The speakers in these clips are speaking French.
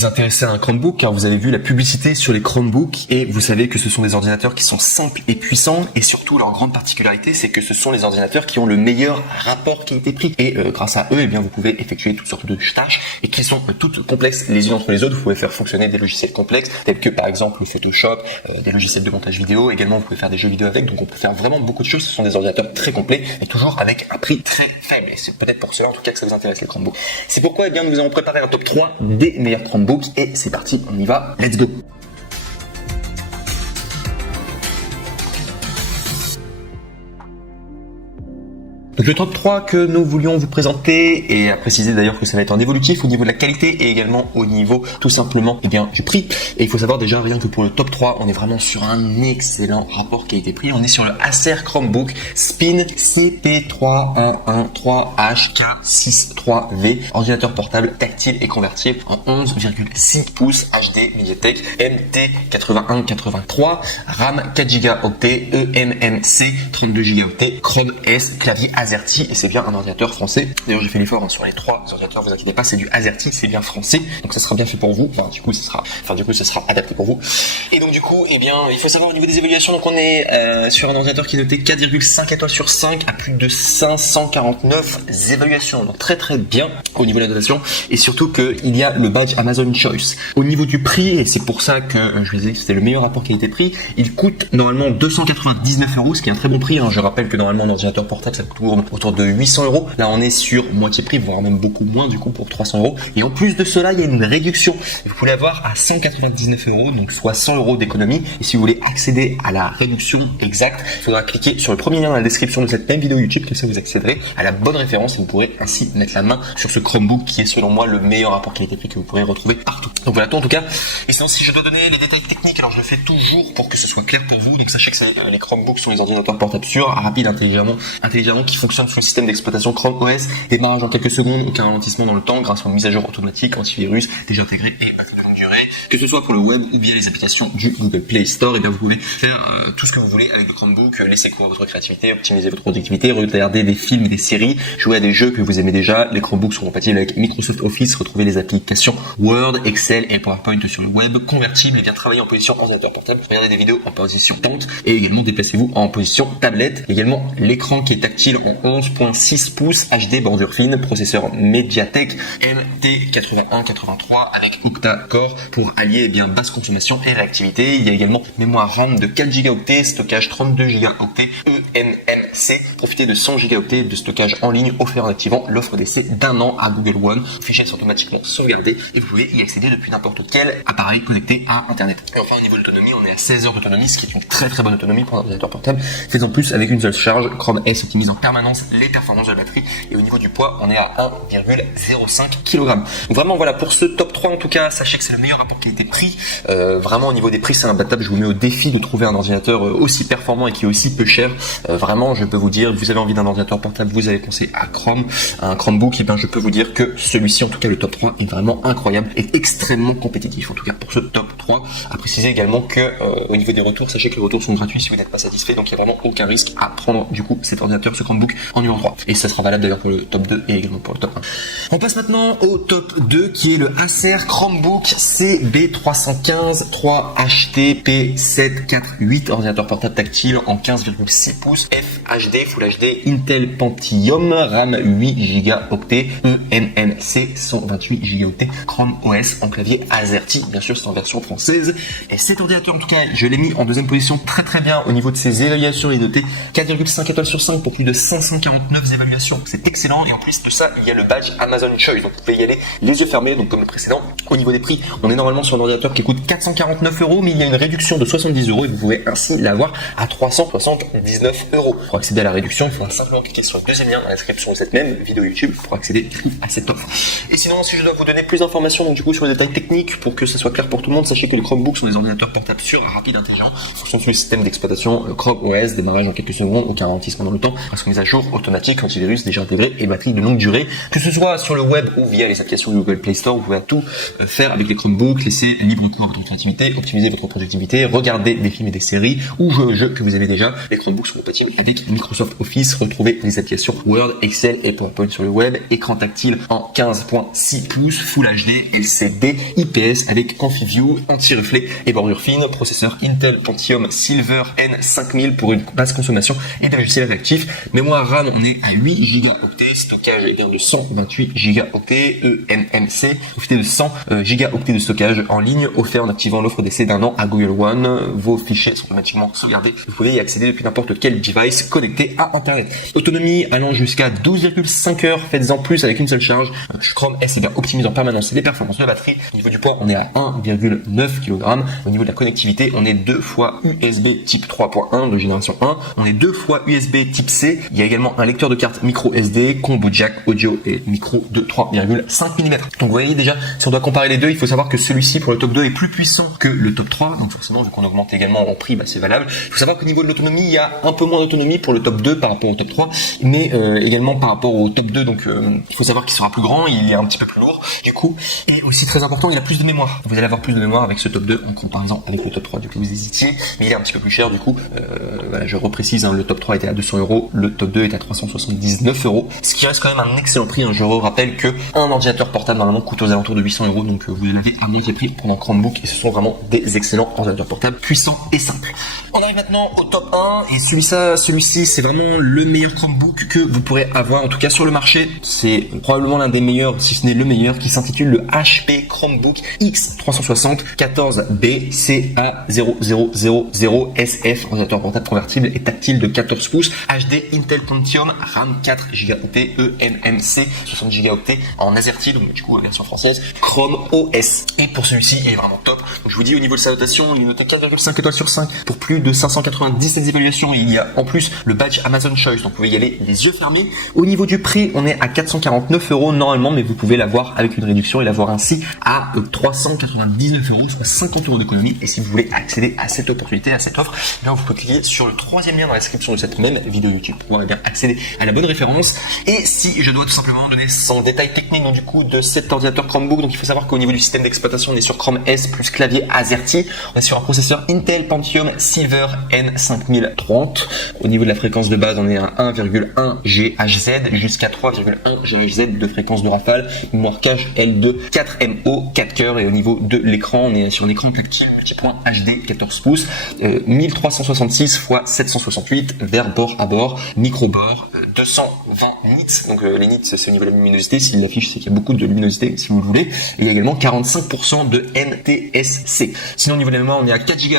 vous intéressez à un Chromebook car vous avez vu la publicité sur les Chromebooks et vous savez que ce sont des ordinateurs qui sont simples et puissants et surtout leur grande particularité c'est que ce sont les ordinateurs qui ont le meilleur rapport qualité-prix et grâce à eux eh bien vous pouvez effectuer toutes sortes de tâches et qui sont toutes complexes les unes entre les autres. Vous pouvez faire fonctionner des logiciels complexes tels que par exemple le Photoshop, des logiciels de montage vidéo, également vous pouvez faire des jeux vidéo avec, donc on peut faire vraiment beaucoup de choses. Ce sont des ordinateurs très complets et toujours avec un prix très faible et c'est peut-être pour cela en tout cas que ça vous intéresse les Chromebooks. C'est pourquoi eh bien nous avons préparé un top 3 des meilleurs Chromebooks et c'est parti, on y va, let's go. Donc le top 3 que nous voulions vous présenter, et à préciser d'ailleurs que ça va être en évolutif au niveau de la qualité et également au niveau tout simplement du prix. Et il faut savoir déjà rien que pour le top 3, on est vraiment sur un excellent rapport qualité-prix. On est sur le Acer Chromebook Spin CP311HK63V, ordinateur portable tactile et convertible en 11,6 pouces HD MediaTek MT8183, RAM 4 Go, eMMC 32 Go, Chrome S, clavier AZERTY et c'est bien un ordinateur français. D'ailleurs j'ai fait l'effort sur les 3 ordinateurs, vous inquiétez pas, c'est du AZERTY, c'est bien français, donc ça sera bien fait pour vous. Enfin du coup ce sera adapté pour vous. Et donc du coup, eh bien, il faut savoir au niveau des évaluations, donc on est sur un ordinateur qui est noté 4,5 étoiles sur 5 à plus de 549 évaluations, donc très très bien au niveau de la notation et surtout qu'il y a le badge Amazon Choice. Au niveau du prix, et c'est pour ça que je vous disais que c'était le meilleur rapport qualité-prix, il coûte normalement 299 €, ce qui est un très bon prix. Je rappelle que normalement un ordinateur portable ça coûte autour de 800 €. Là on est sur moitié prix, voire même beaucoup moins du coup pour 300 €. Et en plus de cela, il y a une réduction. Vous pouvez l'avoir à 199 €, donc soit 100 € d'économie. Et si vous voulez accéder à la réduction exacte, il faudra cliquer sur le premier lien dans la description de cette même vidéo YouTube, comme ça vous accéderez à la bonne référence et vous pourrez ainsi mettre la main sur ce Chromebook qui est selon moi le meilleur rapport qualité-prix que vous pourrez retrouver partout. Donc voilà tout en tout cas. Et sinon si je dois donner les détails techniques, alors je le fais toujours pour que ce soit clair pour vous. Donc sachez que les Chromebooks sont les ordinateurs portables sûrs, rapides, intelligemment qui fonctionnent sur le système d'exploitation Chrome OS, démarrage en quelques secondes, aucun ralentissement dans le temps grâce aux mises à jour automatiques, antivirus déjà intégrés et batterie longue durée. Que ce soit pour le web ou bien les applications du Google Play Store, et bien vous pouvez faire tout ce que vous voulez avec le Chromebook, laisser courir votre créativité, optimiser votre productivité, regarder des films, des séries, jouer à des jeux que vous aimez déjà. Les Chromebooks sont compatibles avec Microsoft Office, retrouver les applications Word, Excel et PowerPoint sur le web, convertibles et bien travailler en position ordinateur portable, regarder des vidéos en position tente et également déplacez-vous en position tablette. Également l'écran qui est tactile en 11,6 pouces HD bordure fine, processeur MediaTek MT8183 avec octa-core pour allier basse consommation et réactivité. Il y a également mémoire RAM de 4 Go, stockage 32 Go, eMMC. Profitez de 100 Go de stockage en ligne offert en activant l'offre d'essai d'1 an à Google One. Fichiers sont automatiquement sauvegardés et vous pouvez y accéder depuis n'importe quel appareil connecté à Internet. Et enfin au niveau de l'autonomie, on est à 16 heures d'autonomie, ce qui est une très très bonne autonomie pour un ordinateur portable. Faites en plus avec une seule charge. Chrome S optimise en permanence les performances de la batterie et au niveau du poids, on est à 1,05 kg. Donc vraiment voilà pour ce top 3 en tout cas, sachez que c'est le meilleur rapport qualité-prix. Vraiment au niveau des prix c'est imbattable. Je vous mets au défi de trouver un ordinateur aussi performant et qui est aussi peu cher. Vraiment je peux vous dire, vous avez envie d'un ordinateur portable, vous avez pensé à un Chromebook, et bien je peux vous dire que celui-ci en tout cas le top 3 est vraiment incroyable et extrêmement compétitif en tout cas pour ce top 3. À préciser également que au niveau des retours, sachez que les retours sont gratuits si vous n'êtes pas satisfait, donc il n'y a vraiment aucun risque à prendre du coup cet ordinateur, ce Chromebook en numéro 3 et ça sera valable d'ailleurs pour le top 2 et également pour le top 1. On passe maintenant au top 2 qui est le Acer Chromebook CB315 3HT-P748, ordinateur portable tactile en 15,6 pouces, FHD, Full HD, Intel Pentium, RAM 8 Go, eMMC 128 Go, Chrome OS en clavier AZERTY, bien sûr c'est en version française. Et cet ordinateur en tout cas, je l'ai mis en deuxième position très très bien au niveau de ses évaluations. Il est noté 4,5 étoiles sur 5 pour plus de 549 évaluations. C'est excellent et en plus de ça, il y a le badge Amazon Choice, donc vous pouvez y aller les yeux fermés, donc comme le précédent. Au niveau des prix, on est normalement sur un ordinateur qui coûte 449 €, mais il y a une réduction de 70 € et vous pouvez ainsi l'avoir à 379 €. Pour accéder à la réduction, il faudra simplement cliquer sur le deuxième lien dans la description de cette même vidéo YouTube pour accéder du coup à cette offre. Et sinon, si je dois vous donner plus d'informations donc du coup sur les détails techniques pour que ça soit clair pour tout le monde, sachez que les Chromebooks sont des ordinateurs portables sûrs, rapides, intelligents, fonctionnent sur le système d'exploitation Chrome OS, démarrage en quelques secondes, aucun ralentissement dans le temps, grâce aux mises à jour automatiques, antivirus déjà intégrés et batterie de longue durée. Que ce soit sur le web ou via les applications du Google Play Store, vous pouvez tout faire avec les Chromebooks, les laisser libre cours à votre créativité, optimiser votre productivité, regarder des films et des séries ou jouer aux jeux que vous avez déjà. Les Chromebooks sont compatibles avec Microsoft Office. Retrouvez les applications Word, Excel et PowerPoint sur le web. Écran tactile en 15.6 pouces, Full HD, LCD, IPS avec ComfiView, anti-reflet et bordure fine. Processeur Intel Pentium Silver N5000 pour une basse consommation et des logiciels réactifs. Mémoire RAM, on est à 8 Go. Stockage est de 128 Go. eMMC. Profitez de 100 Go de stockage en ligne offert en activant l'offre d'essai d'un an à Google One. Vos fichiers sont automatiquement sauvegardés. Vous pouvez y accéder depuis n'importe quel device connecté à Internet. Autonomie allant jusqu'à 12,5 heures. Faites-en plus avec une seule charge. Chrome S est bien optimise en permanence les performances de batterie. Au niveau du poids, on est à 1,9 kg. Au niveau de la connectivité, on est 2 fois USB type 3.1 de génération 1. On est 2 fois USB type C. Il y a également un lecteur de carte micro SD, combo jack audio et micro de 3,5 mm. Donc vous voyez déjà, si on doit comparer les deux, il faut savoir que celui-ci pour le top 2 est plus puissant que le top 3. Donc forcément, vu qu'on augmente également en prix, c'est valable. Il faut savoir qu'au niveau de l'autonomie, il y a un peu moins d'autonomie pour le top 2 par rapport au top 3, mais également par rapport au top 2. Donc il faut savoir qu'il sera plus grand, il est un petit peu plus lourd du coup. Et aussi très important, il a plus de mémoire. Vous allez avoir plus de mémoire avec ce top 2 en comparaison avec le top 3. Du coup, vous hésitiez, mais il est un petit peu plus cher du coup. Voilà, je reprécise, le top 3 était à 200 €, le top 2 est à 379 €, ce qui reste quand même un excellent prix. Je rappelle que un ordinateur portable normalement coûte aux alentours de 800 €, donc vous l'avez à moitié prix pendant Chromebook et ce sont vraiment des excellents ordinateurs portables puissants et simples. On arrive maintenant au top 1 et celui-ci c'est vraiment le meilleur Chromebook que vous pourrez avoir, en tout cas sur le marché. C'est probablement l'un des meilleurs, si ce n'est le meilleur, qui s'intitule le HP Chromebook X360 14B CA0000SF, ordinateur portable convertible et tactile de 14 pouces, HD Intel Pentium, RAM 4 Go, eMMC 60 Go en AZERTY, donc du coup version française, Chrome OS. Et pour celui-ci, il est vraiment top. Donc je vous dis, au niveau de sa notation, il est noté 4,5 étoiles sur 5 pour plus de 597 évaluations. Et il y a en plus le badge Amazon Choice, donc vous pouvez y aller les yeux fermés. Au niveau du prix, on est à 449 € normalement, mais vous pouvez l'avoir avec une réduction et l'avoir ainsi à 399 €, soit 50 € d'économie. Et si vous voulez accéder à cette opportunité, à cette offre, eh bien vous pouvez cliquer sur le troisième lien dans la description de cette même vidéo YouTube pour pouvoir accéder à la bonne référence. Et si je dois tout simplement donner son détail technique donc du coup de cet ordinateur Chromebook, donc il faut savoir qu'au niveau du système d'exploitation, on est sur Chrome S plus clavier AZERTY. On est sur un processeur Intel Pentium Silver N5030. Au niveau de la fréquence de base, on est à 1,1 GHz jusqu'à 3,1 GHz de fréquence de rafale. Mémoire cache L2 4MO 4 cœurs et au niveau de l'écran, on est sur un écran tactile multipoint HD 14 pouces, 1366 x 768 vers bord à bord, micro bord, 220 nits. Donc les nits, c'est au niveau de la luminosité. S'il l'affiche, c'est qu'il y a beaucoup de luminosité si vous le voulez. Et il y a également 45% de NTSC. Sinon au niveau de la mémoire, on est à 4 Go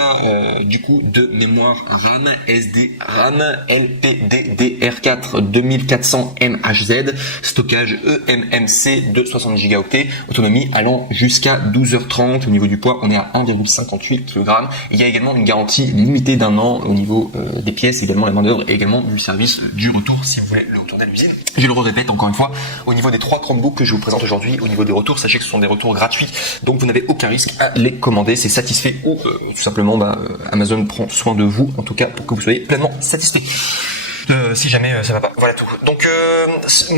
du coup de mémoire RAM, SD RAM, LPDDR4 2400 MHz, stockage eMMC de 60 Go, autonomie allant jusqu'à 12h30. Au niveau du poids, on est à 1,58 kg. Il y a également une garantie limitée d'un an au niveau des pièces, également la main d'œuvre et également du service du retour si vous voulez le retourner à l'usine. Je le répète encore une fois, au niveau des 3 Chromebooks que je vous présente aujourd'hui, au niveau des retours, sachez que ce sont des retours gratuits, donc vous n'avez aucun risque à les commander. C'est satisfait ou tout simplement Amazon prend soin de vous, en tout cas pour que vous soyez pleinement satisfait. Si jamais ça va pas. Voilà tout. Donc moi